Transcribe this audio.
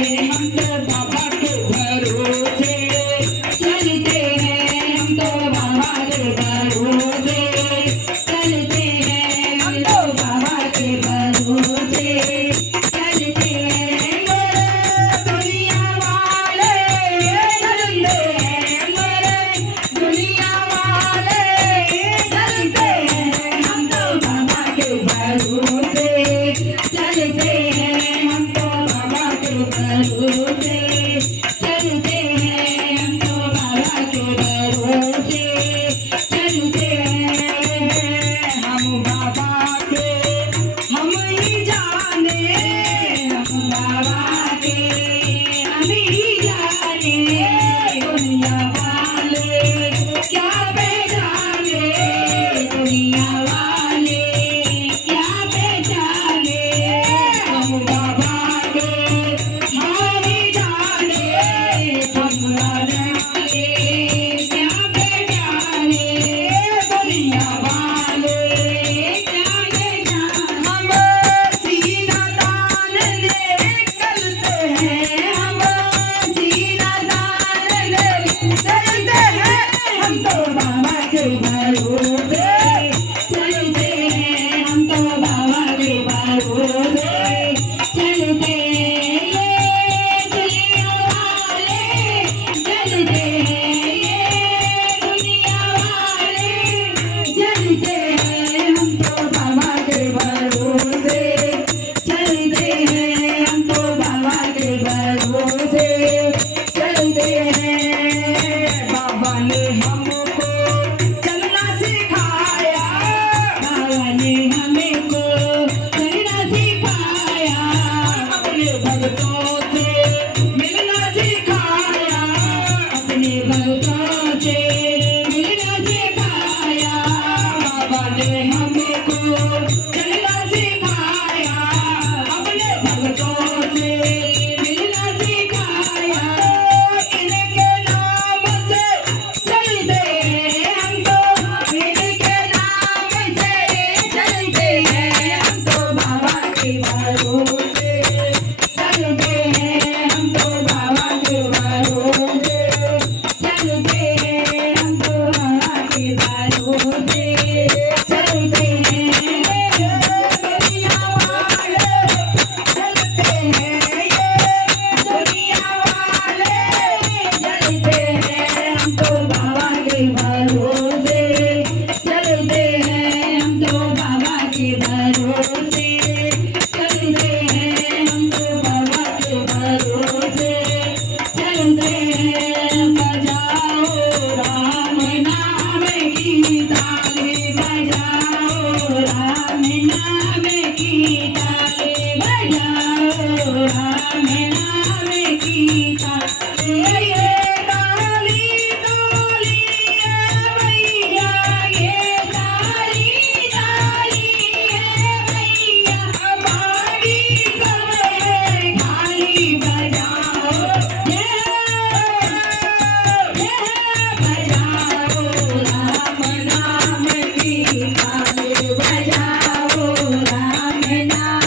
हम तो बाबा के भरोसे चलते हैं, हम तो बाबा के भरोसे चलते हैं, हम तो बाबा के भरोसे चलते हैं। दुनिया वाले डरते हैं, दुनिया वाले डरते हैं, हम तो बाबा के भरोसे चलते हैं, हम तो बाबा के भरोसे चलते हैं, हम तो बाबा के भरोसे चलते हैं। हम बाबा के हम ही जाने, हम बाबा के हम ही जाने, दुनिया वाले क्या पहचाने, दुनिया वाले क्या पहचाने, हम बाबा के हम ही जाने, हम वाले क्या पहचाने, दुनिया वाले क्या पहचाने। हम सीना तानने चलते हैं, हम सीना तानने चलते हैं, हम तो बाबा के भरोसे चलते हैं, हम तो बाबा के भरोसे चलते हैं। दुनिया वाले चलते हैं, दुनिया वाले चलते हैं, हम तो बाबा के भरोसे चलते हैं, हम तो बाबा के भरोसे चलते हैं। बाबा ने हमको चलना सिखाया, बाबा ने हमको चलना सिखाया, अपने भक्तों से मिलना सिखाया, अपने भक्तों से मिलना सिखाया। बाबा ने हमको चलना सिखाया, अपने भक्तों से मिलना सिखाया। इनके नाम से चलते हैं, हम तो इनके नाम से चलते हैं, हम तो बाबा के भरोसे चलते हैं, हम तो बाबा के भरोसे चलते हैं, हम तो बाबा के भरोसे चलते हैं। दुनिया वाले चलते हैं, दुनिया वाले चलते हैं, हम तो बाबा के भरोसे चलते हैं, हम तो बाबा के भरोसे चलते हैं, हम तो बाबा के भरोसे चलते हैं। बजाओ राम नाम की ताली, बजाओ राम नाम की ताली, बजाओ राम नाम की ताली।